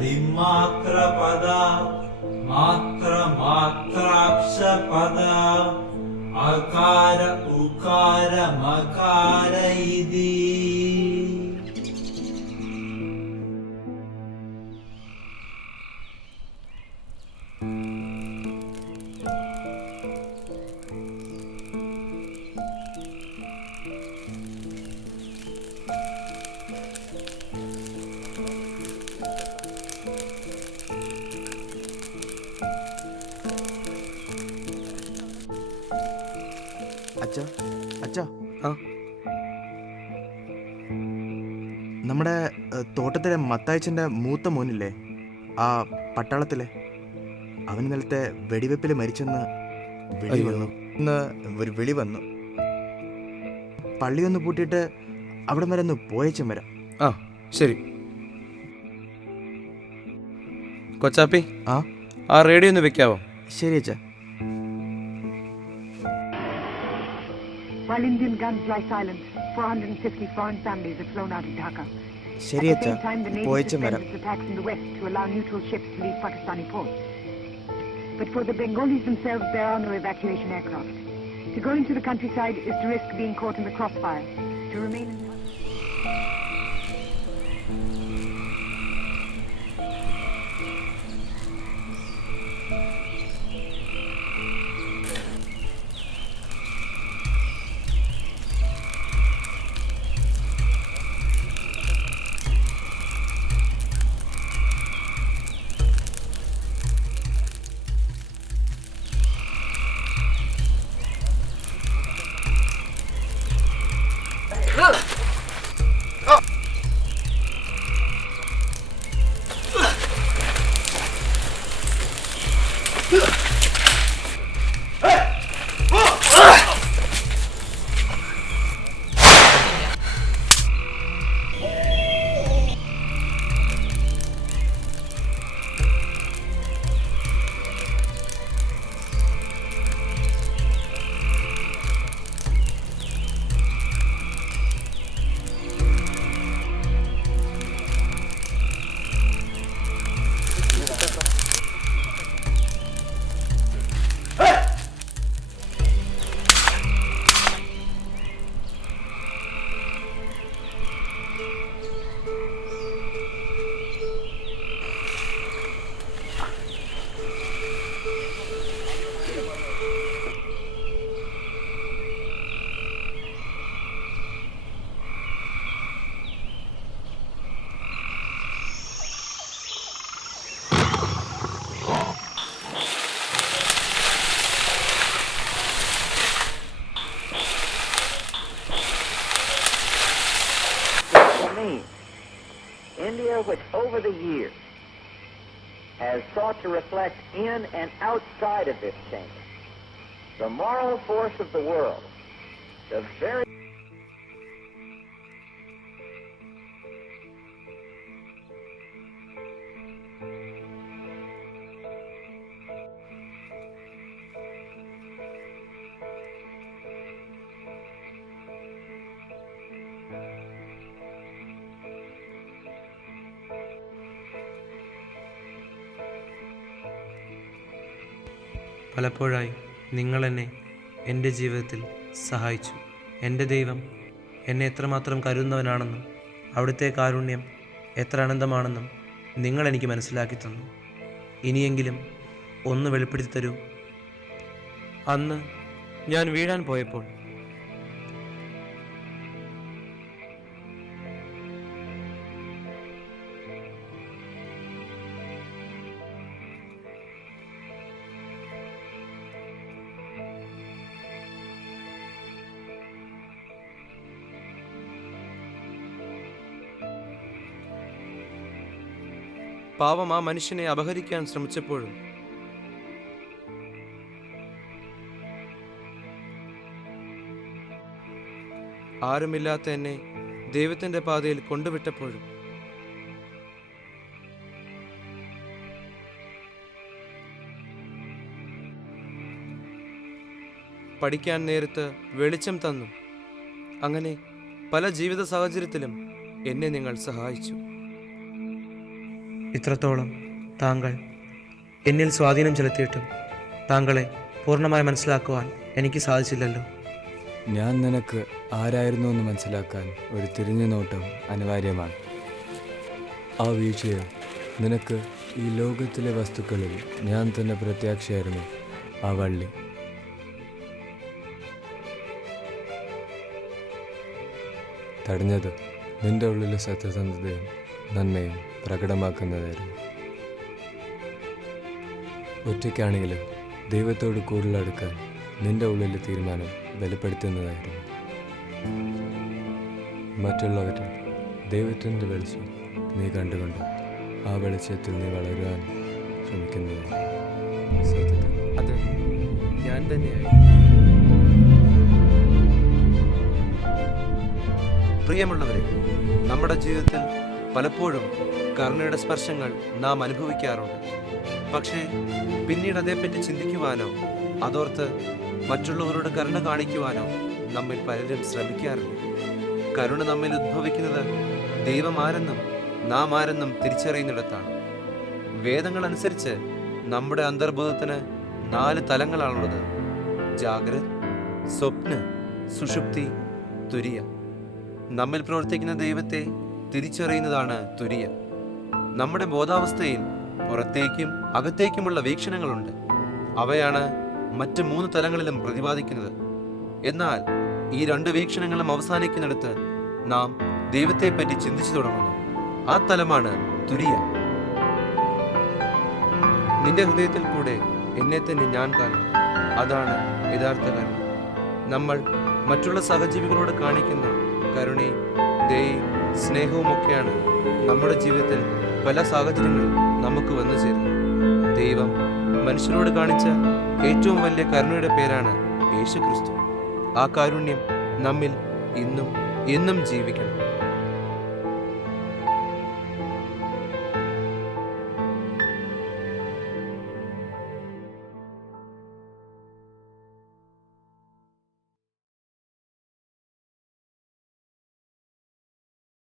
ദിമാത്ര പദ മാത്ര മാത്രാക്ഷ പദ അകാര ഉകാര മകാര ഇതി. നമ്മുടെ തോട്ടത്തിലെ മത്തായിച്ചൻ്റെ മൂത്ത മോനില്ലേ, ആ പട്ടാളത്തിലെ, അവൻ നിലത്തെ വെടിവെപ്പിൽ മരിച്ചെന്ന് വിളി വന്നു. ഇന്ന് ഒരു വിളി വന്നു. പള്ളിയൊന്ന് പൂട്ടിയിട്ട് അവിടെ വരെ ഒന്ന് പോയച്ചും വരാം. ആ ശരി കൊച്ചാപ്പി, ആ റേഡിയോ ഒന്ന് വെക്കാവോ? ശരി അച്ഛാ. While Indian guns lie silent, 450 foreign families have flown out of Dhaka. ശരി അച്ഛാ, പോയച്ചും വരാം. Attacks in the west to allow neutral ships to leave Pakistani ports. But for the Bengalis themselves, there are no evacuation aircraft. To go into the countryside is to risk being caught in the crossfire. To remain in India, which over the years has sought to reflect in and outside of this chamber the moral force of the world, the very പലപ്പോഴായി നിങ്ങളെന്നെ എൻ്റെ ജീവിതത്തിൽ സഹായിച്ചു. എൻ്റെ ദൈവം എന്നെ എത്രമാത്രം കരുതുന്നവനാണെന്നും അവിടുത്തെ കാരുണ്യം എത്ര അനന്തമാണെന്നും നിങ്ങളെനിക്ക് മനസ്സിലാക്കി തന്നു. ഇനിയെങ്കിലും ഒന്ന് വെളിപ്പെടുത്തി തരൂ. അന്ന് ഞാൻ വീഴാൻ പോയപ്പോൾ പാവം ആ മനുഷ്യനെ അപഹരിക്കാൻ ശ്രമിച്ചപ്പോഴും ആരുമില്ലാത്ത എന്നെ ദൈവത്തിൻ്റെ പാതയിൽ കൊണ്ടുവിട്ടപ്പോഴും പഠിക്കാൻ നേരത്ത് വെളിച്ചം തന്നു. അങ്ങനെ പല ജീവിത സാഹചര്യത്തിലും എന്നെ നിങ്ങൾ സഹായിച്ചു. ഇത്രത്തോളം താങ്കൾ എന്നിൽ സ്വാധീനം ചെലുത്തിയിട്ടും താങ്കളെ പൂർണ്ണമായി മനസ്സിലാക്കുവാൻ എനിക്ക് സാധിച്ചില്ലല്ലോ. ഞാൻ നിനക്ക് ആരായിരുന്നു എന്ന് മനസ്സിലാക്കാൻ ഒരു തിരിഞ്ഞു നോട്ടം അനിവാര്യമാണ്. ആ വീഴ്ചയിൽ നിനക്ക് ഈ ലോകത്തിലെ വസ്തുക്കളിൽ ഞാൻ തന്നെ പ്രത്യാക്ഷയായിരുന്നു. ആ വള്ളി തടഞ്ഞത് നിന്റെ ഉള്ളിലെ സത്യസന്ധതയും നന്മയും പ്രകടമാക്കുന്നതായിരുന്നു. ഒറ്റയ്ക്കാണെങ്കിലും ദൈവത്തോട് കൂടുതലടുക്കാൻ നിന്റെ ഉള്ളിലെ തീരുമാനം ബലപ്പെടുത്തുന്നതായിരുന്നു. മറ്റുള്ളവരിൽ ദൈവത്തിൻ്റെ വെളിച്ചം നീ കണ്ടുകൊണ്ട് ആ വെളിച്ചത്തിൽ നീ വളരുവാൻ ശ്രമിക്കുന്നതായിരുന്നു. സത്യത്തിൽ അത് ഞാൻ തന്നെയായി. പ്രിയമുള്ളവരെ, നമ്മുടെ ജീവിതത്തിൽ പലപ്പോഴും കരുണയുടെ സ്പർശങ്ങൾ നാം അനുഭവിക്കാറുണ്ട്. പക്ഷേ പിന്നീട് അതേപ്പറ്റി ചിന്തിക്കുവാനോ അതോർത്ത് മറ്റുള്ളവരോട് കരുണ കാണിക്കുവാനോ നമ്മിൽ പലരും ശ്രമിക്കാറില്ല. കരുണ നമ്മിൽ ഉദ്ഭവിക്കുന്നത് ദൈവം ആരെന്നും നാം ആരെന്നും തിരിച്ചറിയുന്നിടത്താണ്. വേദങ്ങൾ അനുസരിച്ച് നമ്മുടെ അന്തർബോധത്തിന് 4 തലങ്ങളാണുള്ളത്: ജാഗ്രത്, സ്വപ്ന, സുഷുപ്തി, തുരിയ. നമ്മിൽ പ്രവർത്തിക്കുന്ന ദൈവത്തെ തിരിച്ചറിയുന്നതാണ് തുരിയ. നമ്മുടെ ബോധാവസ്ഥയിൽ പുറത്തേക്കും അകത്തേക്കുമുള്ള വീക്ഷണങ്ങളുണ്ട്. അവയാണ് മറ്റ് 3 തലങ്ങളിലും പ്രതിപാദിക്കുന്നത്. എന്നാൽ ഈ 2 വീക്ഷണങ്ങളും അവസാനിക്കുന്നിടത്ത് നാം ദൈവത്തെപ്പറ്റി ചിന്തിച്ചു തുടങ്ങുന്നു. ആ തലമാണ് തുരിയ. നിന്റെ ഹൃദയത്തിൽ കൂടെ എന്നെ തന്നെ ഞാൻ കാണും. അതാണ് യഥാർത്ഥ കരുണ. നമ്മൾ മറ്റുള്ള സഹജീവികളോട് കാണിക്കുന്ന കരുണയും ദയയും സ്നേഹവുമൊക്കെയാണ് നമ്മുടെ ജീവിതത്തിൽ പല സാഹചര്യങ്ങളിൽ നമുക്ക് വന്നു ചേരുന്നത്. ദൈവം മനുഷ്യരോട് കാണിച്ച ഏറ്റവും വലിയ കരുണയുടെ പേരാണ് യേശുക്രിസ്തു. ആ കാരുണ്യം നമ്മിൽ ഇന്നും എന്നും ജീവിക്കണം.